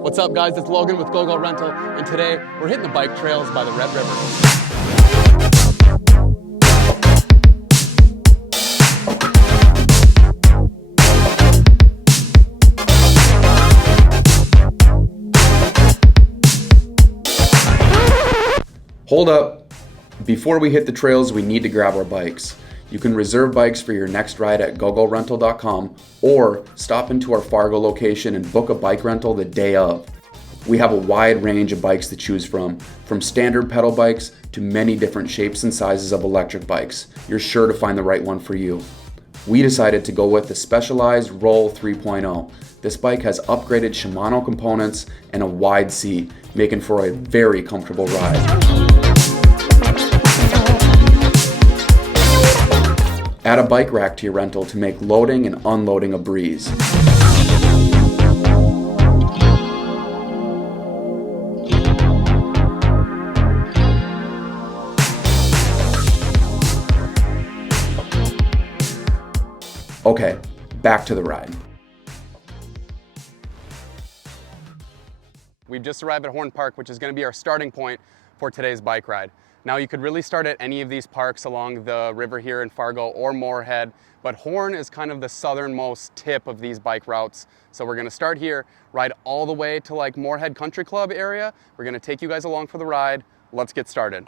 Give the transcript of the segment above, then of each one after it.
What's up guys, it's Logan with GoGo Rental, and today we're hitting the bike trails by the Red River. Hold up. Before we hit the trails, we need to grab our bikes. You can reserve bikes for your next ride at gogorental.com or stop into our Fargo location and book a bike rental the day of. We have a wide range of bikes to choose from standard pedal bikes to many different shapes and sizes of electric bikes. You're sure to find the right one for you. We decided to go with the Specialized Roll 3.0. This bike has upgraded Shimano components and a wide seat, making for a very comfortable ride. Add a bike rack to your rental to make loading and unloading a breeze. Okay, back to the ride. We've just arrived at Horn Park, which is going to be our starting point for today's bike ride. Now you could really start at any of these parks along the river here in Fargo or Moorhead, but Horn is kind of the southernmost tip of these bike routes. So we're gonna start here, ride all the way to like Moorhead Country Club area. We're gonna take you guys along for the ride. Let's get started.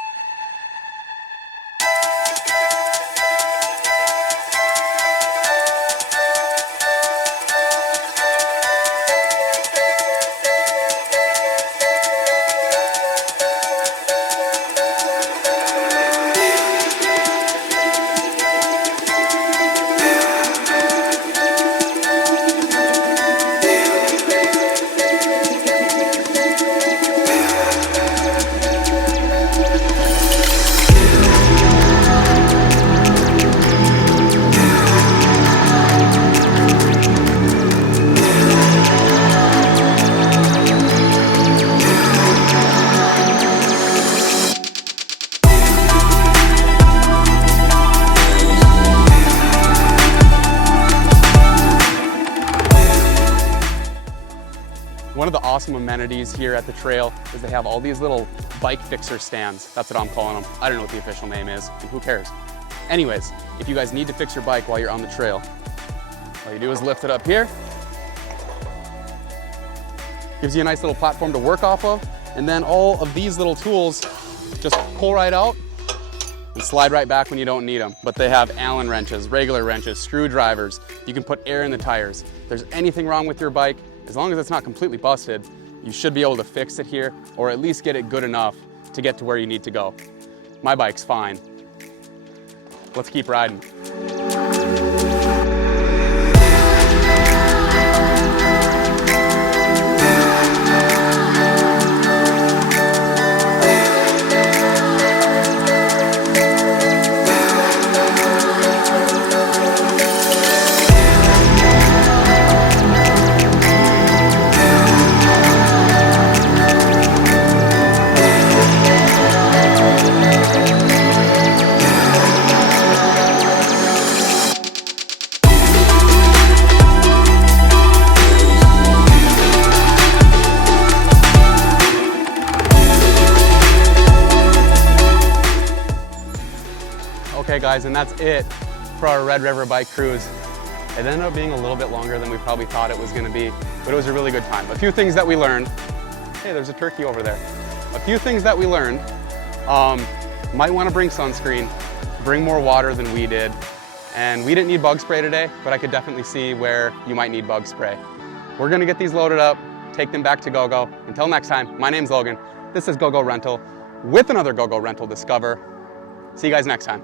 One of the awesome amenities here at the trail is they have all these little bike fixer stands. That's what I'm calling them. I don't know what the official name is, and who cares? Anyways, if you guys need to fix your bike while you're on the trail, all you do is lift it up here. Gives you a nice little platform to work off of, and then all of these little tools just pull right out and slide right back when you don't need them. But they have Allen wrenches, regular wrenches, screwdrivers. You can put air in the tires. If there's anything wrong with your bike, as long as it's not completely busted, you should be able to fix it here, or at least get it good enough to get to where you need to go. My bike's fine. Let's keep riding. Okay guys, and that's it for our Red River bike cruise. It ended up being a little bit longer than we probably thought it was going to be, but it was a really good time. A few things that we learned. Hey, there's a turkey over there. A few things that we learned. Might want to bring sunscreen, bring more water than we did. And we didn't need bug spray today, but I could definitely see where you might need bug spray. We're going to get these loaded up, take them back to GoGo. Until next time, my name's Logan. This is GoGo Rental with another GoGo Rental Discover. See you guys next time.